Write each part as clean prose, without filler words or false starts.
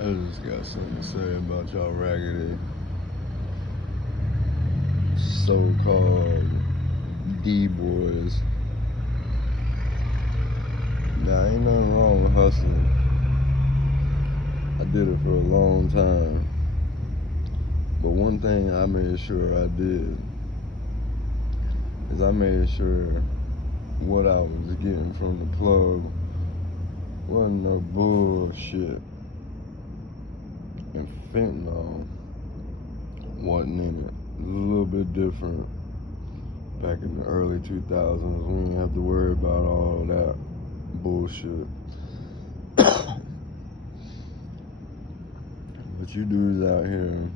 I just got something to say about y'all raggedy so-called D-boys. Now, ain't nothing wrong with hustling. I did it for a long time. But one thing I made sure I did is I made sure what I was getting from the plug wasn't no bullshit. And fentanyl wasn't in it. It was a little bit different back in the early 2000s. We didn't have to worry about all that bullshit. But you dudes out here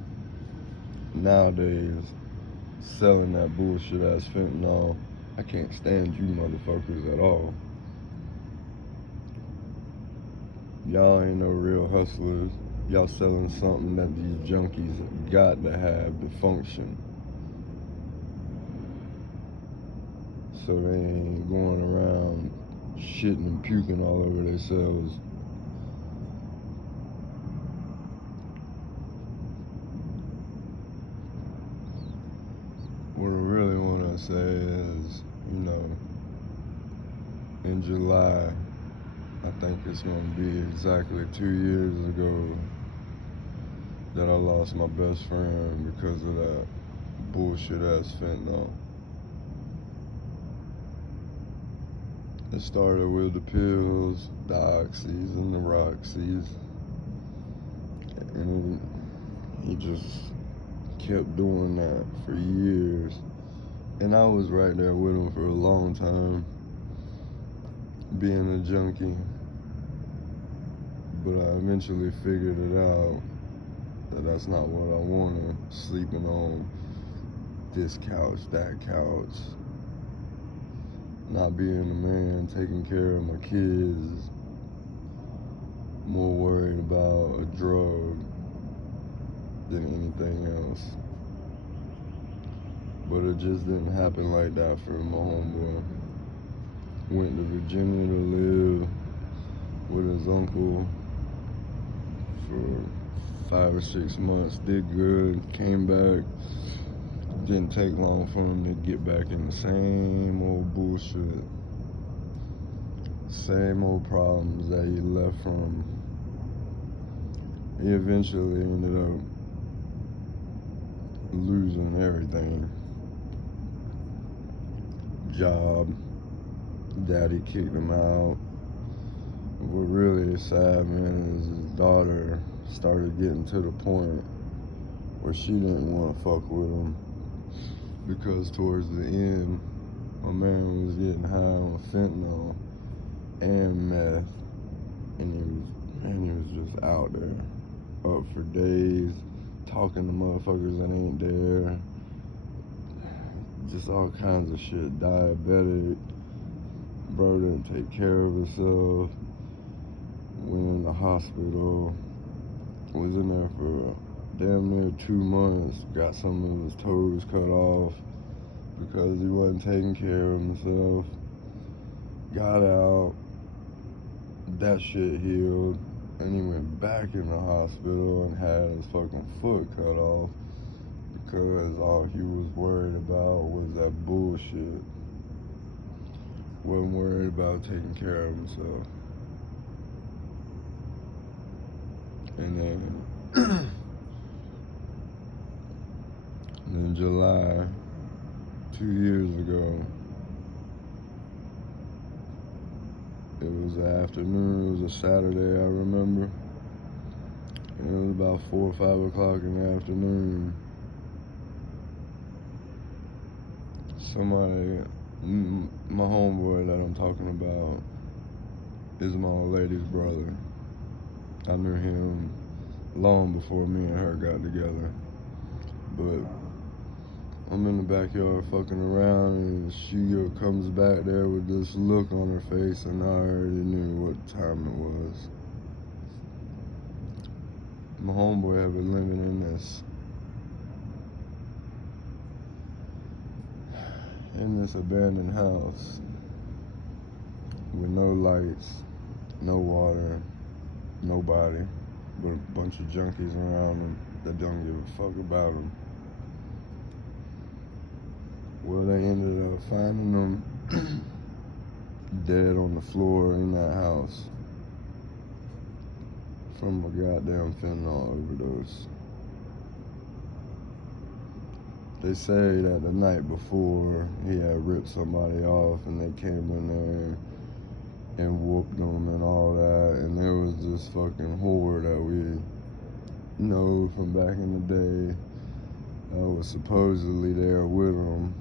nowadays selling that bullshit ass fentanyl, I can't stand you motherfuckers at all. Y'all ain't no real hustlers. Y'all selling something that these junkies got to have to function. So they ain't going around shitting and puking all over themselves. What I really want to say is, in July, I think it's going to be exactly 2 years ago that I lost my best friend because of that bullshit ass fentanyl. It started with the pills, the oxys, and the roxys, and he just kept doing that for years. And I was right there with him for a long time, being a junkie. But I eventually figured it out that that's not what I wanted, sleeping on this couch, that couch, not being a man, taking care of my kids, more worried about a drug than anything else. But it just didn't happen like that for my homeboy. Went to Virginia to live with his uncle for 5 or 6 months, did good, came back. Didn't take long for him to get back in the same old bullshit, same old problems that he left from. He eventually ended up losing everything. Job, daddy kicked him out. What really is sad, man, is his daughter started getting to the point where she didn't want to fuck with him, because towards the end, my man was getting high on fentanyl and meth, and he was just out there, up for days, talking to motherfuckers that ain't there, just all kinds of shit, diabetic, bro didn't take care of himself, went in the hospital, was in there for damn near 2 months, got some of his toes cut off because he wasn't taking care of himself, got out, that shit healed, and he went back in the hospital and had his fucking foot cut off because all he was worried about was that bullshit. Wasn't worried about taking care of himself. And then in July, 2 years ago, it was an afternoon, it was a Saturday, I remember. And it was about 4 or 5 o'clock in the afternoon. Somebody, my homeboy that I'm talking about is my old lady's brother. I knew him long before me and her got together. But I'm in the backyard fucking around, and she comes back there with this look on her face, and I already knew what time it was. My homeboy had been living in this abandoned house with no lights, no water, nobody. with a bunch of junkies around them that don't give a fuck about them. Well, they ended up finding them dead on the floor in that house from a goddamn fentanyl overdose. They say that the night before he had ripped somebody off and they came in there and whooped them and all that, and there was this fucking whore that we know from back in the day that was supposedly there with him,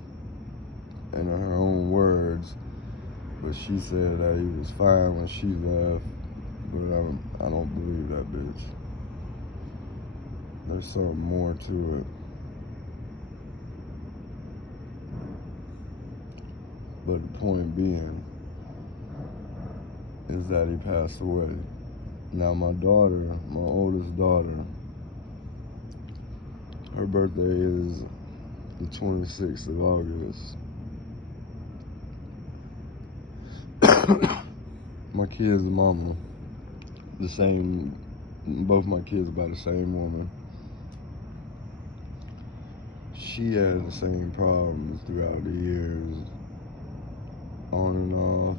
and in her own words, but she said that he was fine when she left, but I don't believe that bitch. There's something more to it. But the point being is that he passed away. Now my daughter, my oldest daughter, her birthday is the 26th of August. My kid's mama, both my kids by the same woman. She had the same problems throughout the years, on and off,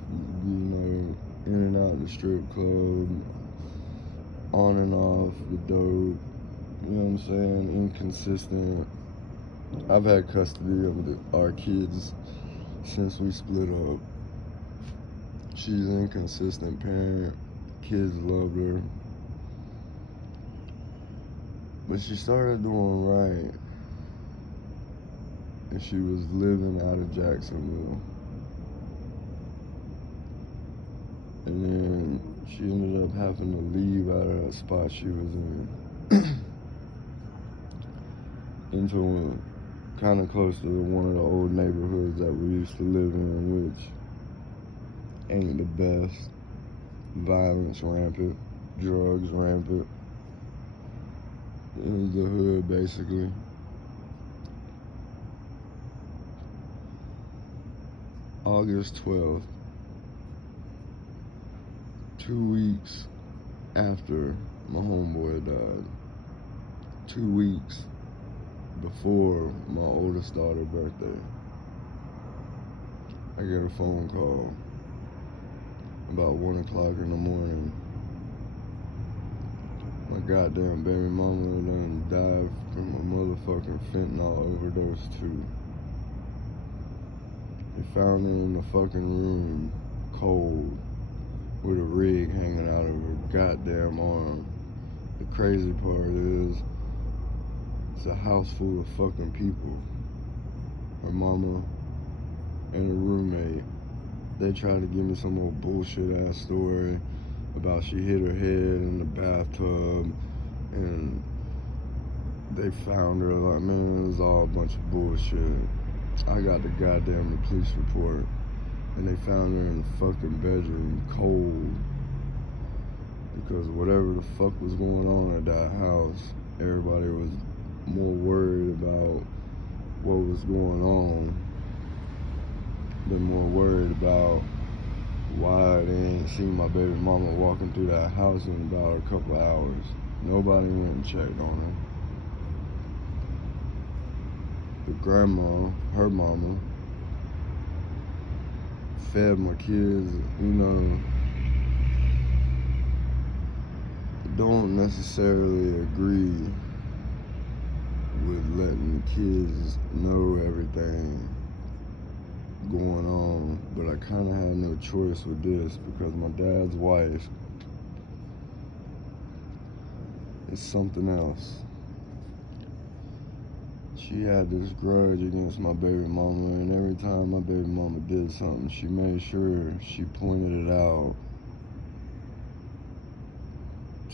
in and out the strip club, on and off the dope, you know what I'm saying, inconsistent. I've had custody of our kids since we split up. She's an inconsistent parent, kids loved her, but she started doing right, and she was living out of Jacksonville. And then she ended up having to leave out of that spot she was in into kind of close to one of the old neighborhoods that we used to live in, which ain't the best. Violence rampant, drugs rampant. It was the hood, basically. August 12th, 2 weeks after my homeboy died, 2 weeks before my oldest daughter's birthday, I get a phone call about 1 o'clock in the morning. My goddamn baby mama done died from a motherfucking fentanyl overdose too. They found her in the fucking room, cold, with a rig hanging out of her goddamn arm. The crazy part is, it's a house full of fucking people. Her mama and her roommate. They tried to give me some old bullshit ass story about she hit her head in the bathtub and they found her. Like, man, it was all a bunch of bullshit. I got the goddamn police report and they found her in the fucking bedroom, cold, because whatever the fuck was going on at that house, everybody was more worried about what was going on than more worried about why they ain't seen my baby mama walking through that house in about a couple hours. Nobody went and checked on her. The grandma, her mama, fed my kids, don't necessarily agree with letting kids know everything going on, but I kind of had no choice with this because my dad's wife is something else. She had this grudge against my baby mama, and every time my baby mama did something, she made sure she pointed it out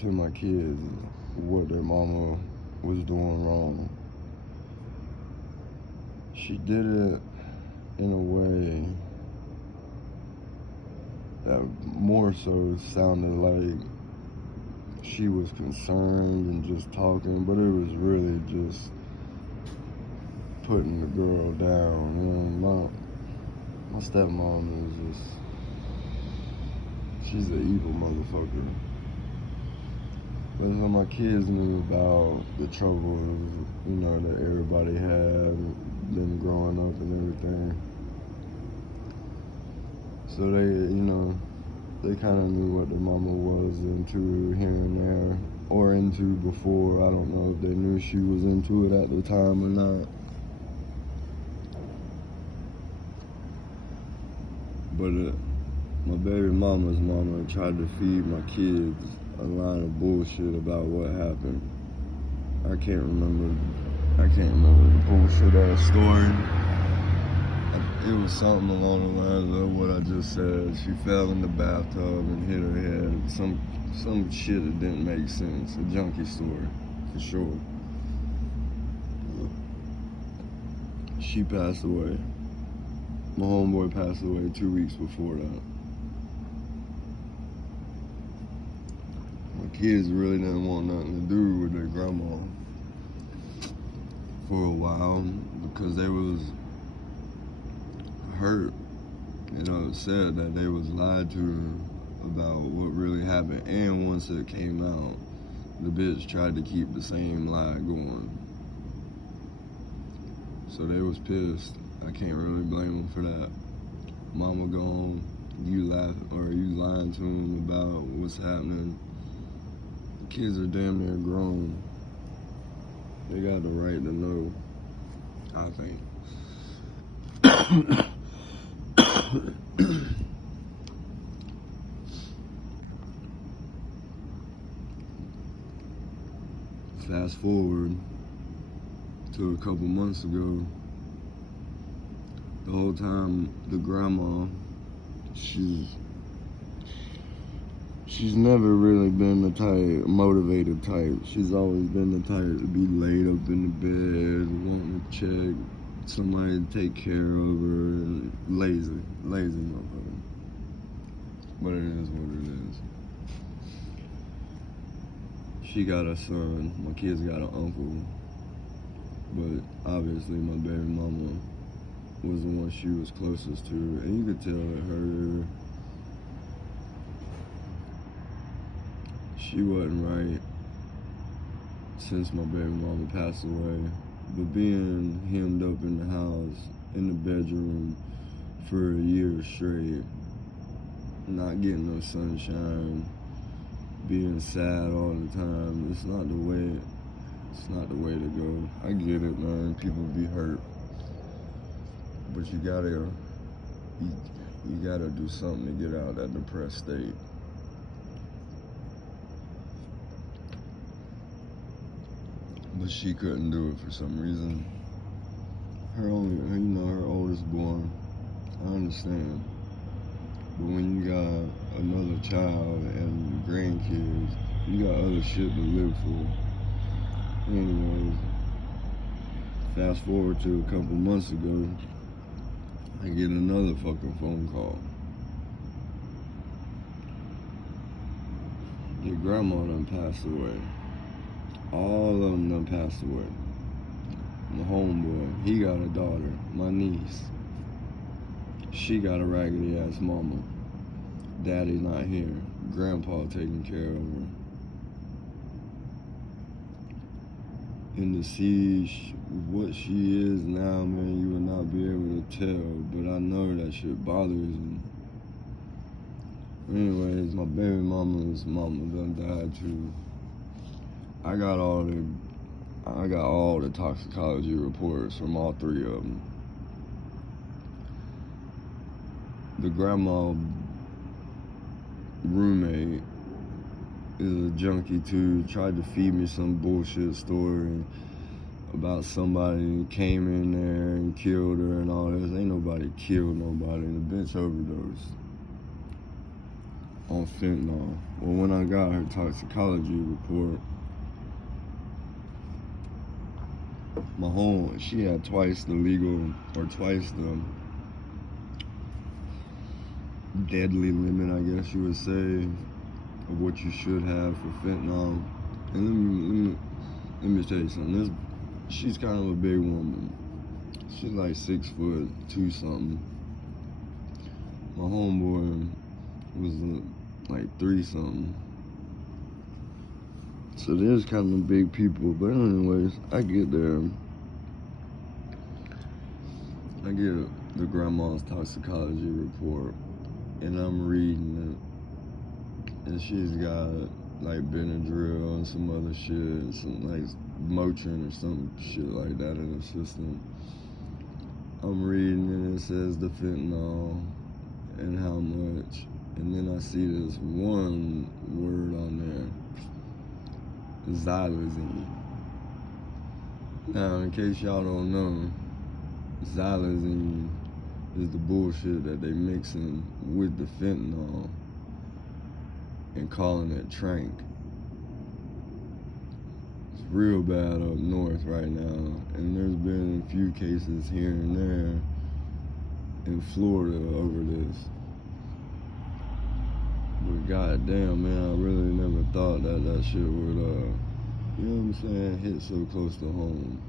to my kids what their mama was doing wrong. She did it in a way that more so sounded like she was concerned and just talking, but it was really just putting the girl down. My stepmom is she's an evil motherfucker. But when my kids knew about the troubles, that everybody had, them growing up and everything. So they kind of knew what their mama was into here and there, or into before. I don't know if they knew she was into it at the time or not. But my baby mama's mama tried to feed my kids a line of bullshit about what happened. I can't remember the bullshit ass story. It was something along the lines of what I just said. She fell in the bathtub and hit her head. Some shit that didn't make sense. A junkie story, for sure. She passed away. My homeboy passed away 2 weeks before that. My kids really didn't want nothing to do with their grandma for a while because they was hurt and upset that they was lied to about what really happened. And once it came out, the bitch tried to keep the same lie going. So they was pissed. I can't really blame them for that. Mama gone, you lying to them about what's happening. The kids are damn near grown. They got the right to know, I think. Fast forward to a couple months ago. The whole time, the grandma, she's never really been the motivated type. She's always been the type to be laid up in the bed, wanting to check somebody to take care of her, and lazy motherfucker. But it is what it is. She got a son, my kids got an uncle, but obviously my baby mama was the one she was closest to, and you could tell it hurt her. She wasn't right since my baby mama passed away, but being hemmed up in the house, in the bedroom for a year straight, not getting no sunshine, being sad all the time, it's not the way to go. I get it, man, people be hurt, but you gotta do something to get out of that depressed state. But she couldn't do it for some reason. Her oldest born, I understand. But when you got another child and grandkids, you got other shit to live for. Anyways, fast forward to a couple months ago, I get another fucking phone call. Your grandma done passed away. All of them done passed away. My homeboy, he got a daughter, my niece. She got a raggedy ass mama. Daddy not here. Grandpa taking care of her. And to see what she is now, man, you would not be able to tell. But I know that shit bothers me. Anyways, my baby mama's mama done died too. I got all the toxicology reports from all three of them. The grandma roommate is a junkie too. Tried to feed me some bullshit story about somebody who came in there and killed her and all this. Ain't nobody killed nobody. The bitch overdosed on fentanyl. Well, when I got her toxicology report, she had twice the deadly limit, I guess you would say, of what you should have for fentanyl. And let me tell you something. She's kind of a big woman. She's like 6'2" something. My homeboy was like 3 something. So there's kind of big people. But anyways, I get there. I get the grandma's toxicology report, and I'm reading it, and she's got like Benadryl and some other shit, some like Motrin or some shit like that in her system. I'm reading it, it says the fentanyl and how much, and then I see this one word on there, xylazine. Now, in case y'all don't know, xylazine is the bullshit that they mixing with the fentanyl and calling it trank. It's real bad up north right now, and there's been a few cases here and there in Florida over this. But goddamn, man, I really never thought that shit would, you know what I'm saying, hit so close to home.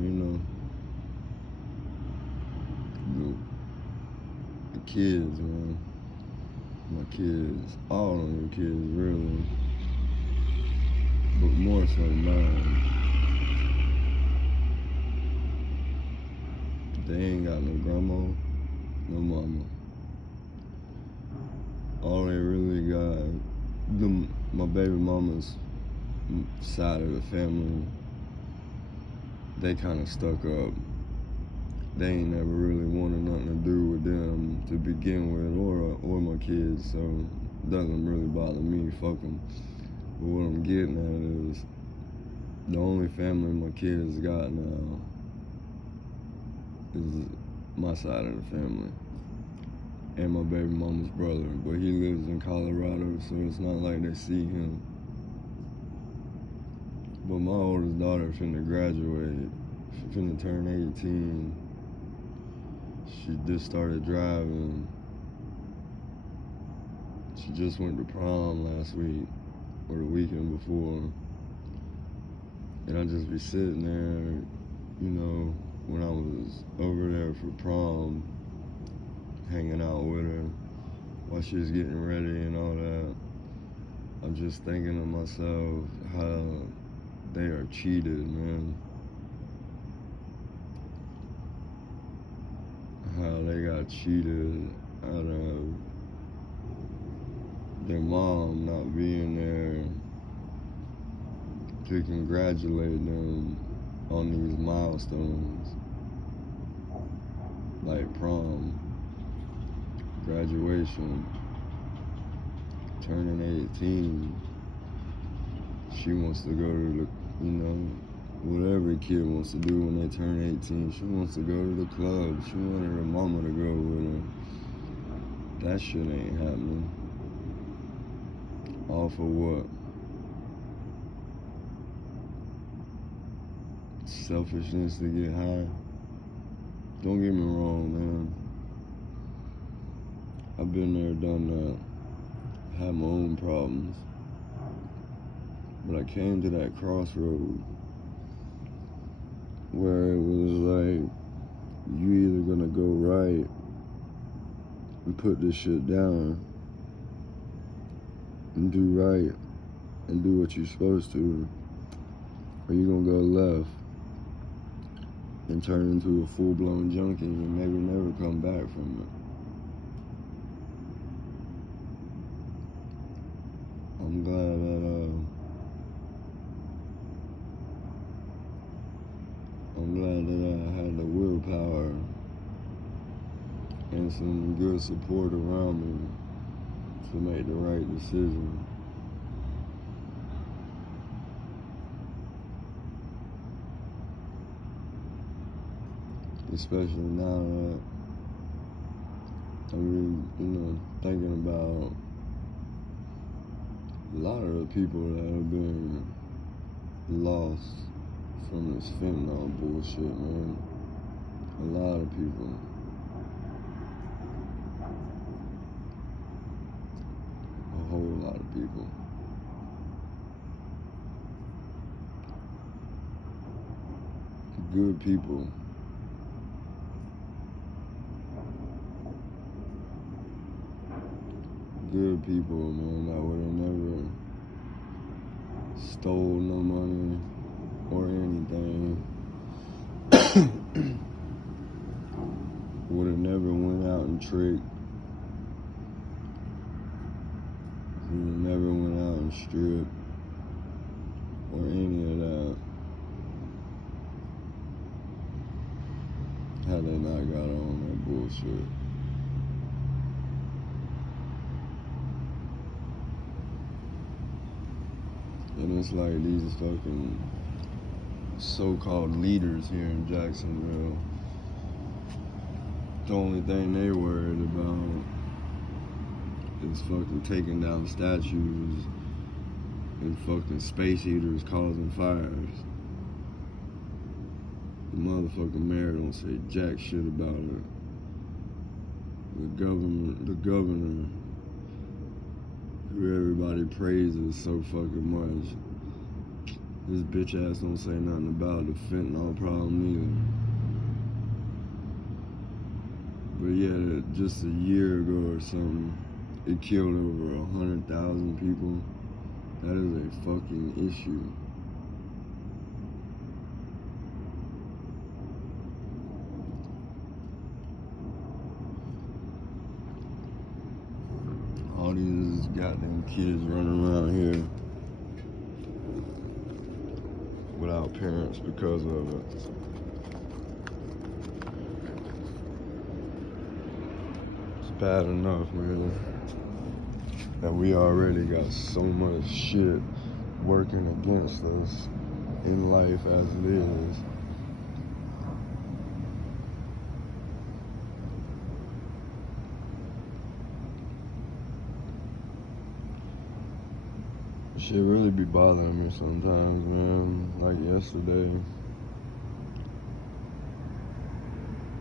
You know, the kids, man. My kids, all of them kids, really. But more so mine. They ain't got no grandma, no mama. All they really got, my baby mama's side of the family, they kind of stuck up. They ain't never really wanted nothing to do with them to begin with, or my kids, so it doesn't really bother me, fuck them. But what I'm getting at is, the only family my kids got now is my side of the family and my baby mama's brother, but he lives in Colorado, so it's not like they see him. But my oldest daughter finna graduate, she finna turn 18. She just started driving. She just went to prom last week, or the weekend before. And I just be sitting there, you know, when I was over there for prom, hanging out with her while she was getting ready and all that. I'm just thinking to myself how they are cheated, man. How they got cheated out of their mom not being there to congratulate them on these milestones, like prom, graduation, turning 18. She wants to go to the, you know, what every kid wants to do when they turn 18. She wants to go to the club. She wanted her mama to go with her. That shit ain't happening. All for what? Selfishness to get high? Don't get me wrong, man. I've been there, done that. Had my own problems. But I came to that crossroad where it was like, you either gonna go right and put this shit down and do right and do what you're supposed to, or you gonna go left and turn into a full-blown junkie and maybe never come back from it. I'm glad that I had the willpower and some good support around me to make the right decision. Especially now that I'm, you know, thinking about a lot of the people that have been lost from this fentanyl bullshit, man. A lot of people. A whole lot of people. Good people. good people, man, that would have never stole no money or anything. Would have never went out and tricked. Would have never went out and stripped or any of that. Had they not got on that bullshit. And it's like these fucking so-called leaders here in Jacksonville, the only thing they worried about is fucking taking down statues and fucking space heaters causing fires. The motherfucking mayor don't say jack shit about it. The governor, who everybody praises so fucking much, this bitch ass don't say nothing about the fentanyl problem either. But yeah, just a year ago or something, it killed over 100,000 people. That is a fucking issue. All these goddamn kids running around here without parents because of it. It's bad enough, really, that we already got so much shit working against us in life as it is. Shit really be bothering me sometimes, man. Like yesterday,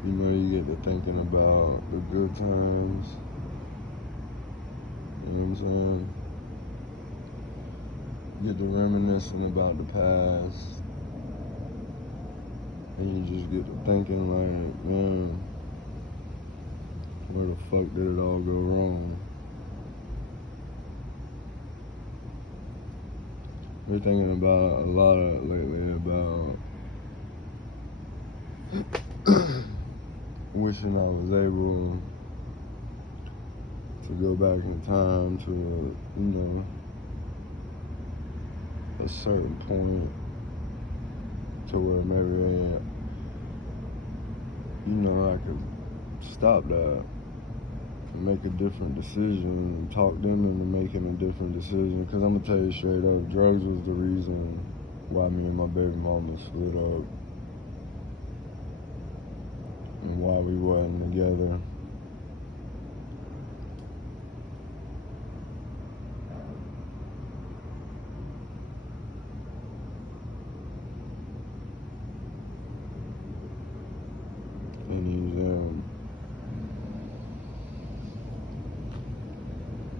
you know, you get to thinking about the good times. You know what I'm saying? You get to reminiscing about the past. And you just get to thinking like, man, where the fuck did it all go wrong? We're thinking about a lot of lately about wishing I was able to go back in time to, you know, a certain point to where maybe, you know, I could stop that and make a different decision and talk them into making a different decision. Because I'm going to tell you straight up, drugs was the reason why me and my baby mama split up and why we wasn't together.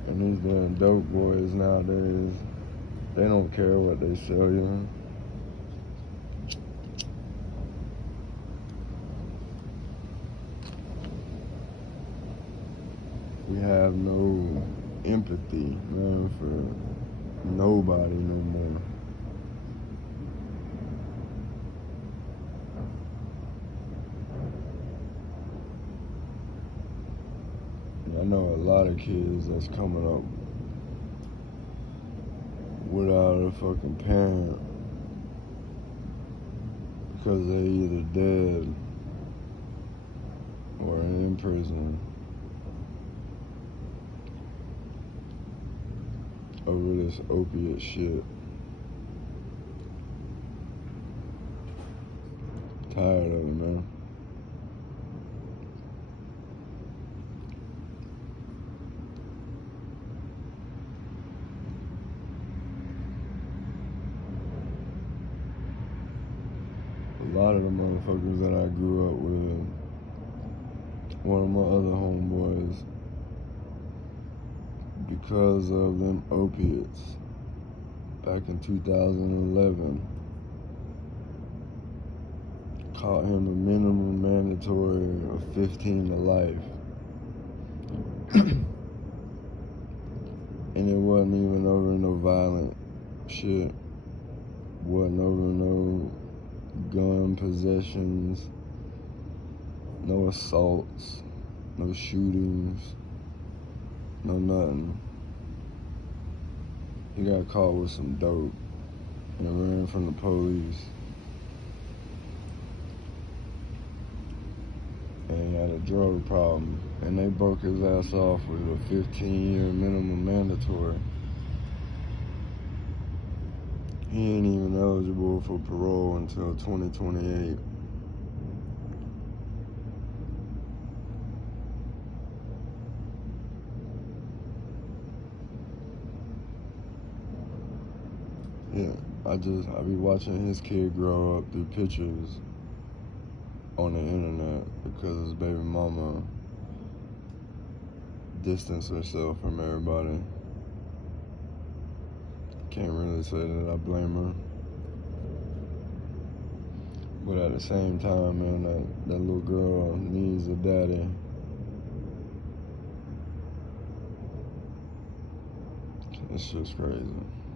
And these damn dope boys nowadays, they don't care what they sell you. We have no empathy, man, for nobody no more. I know a lot of kids that's coming up without a fucking parent because they either dead or in prison over this opiate shit. Tired of it, man. A lot of the motherfuckers that I grew up with, one of my other homeboys, because of them opiates, back in 2011, caught him a minimum mandatory of 15 to life. And it wasn't even over no violent shit. Wasn't over no gun possessions, no assaults, no shootings, no nothing. He got caught with some dope and ran from the police. And he had a drug problem. And they broke his ass off with a 15-year minimum mandatory. He ain't even eligible for parole until 2028. Yeah, I be watching his kid grow up through pictures on the internet because his baby mama distanced herself from everybody. Can't really say that I blame her. But at the same time, man, that little girl needs a daddy. It's just crazy.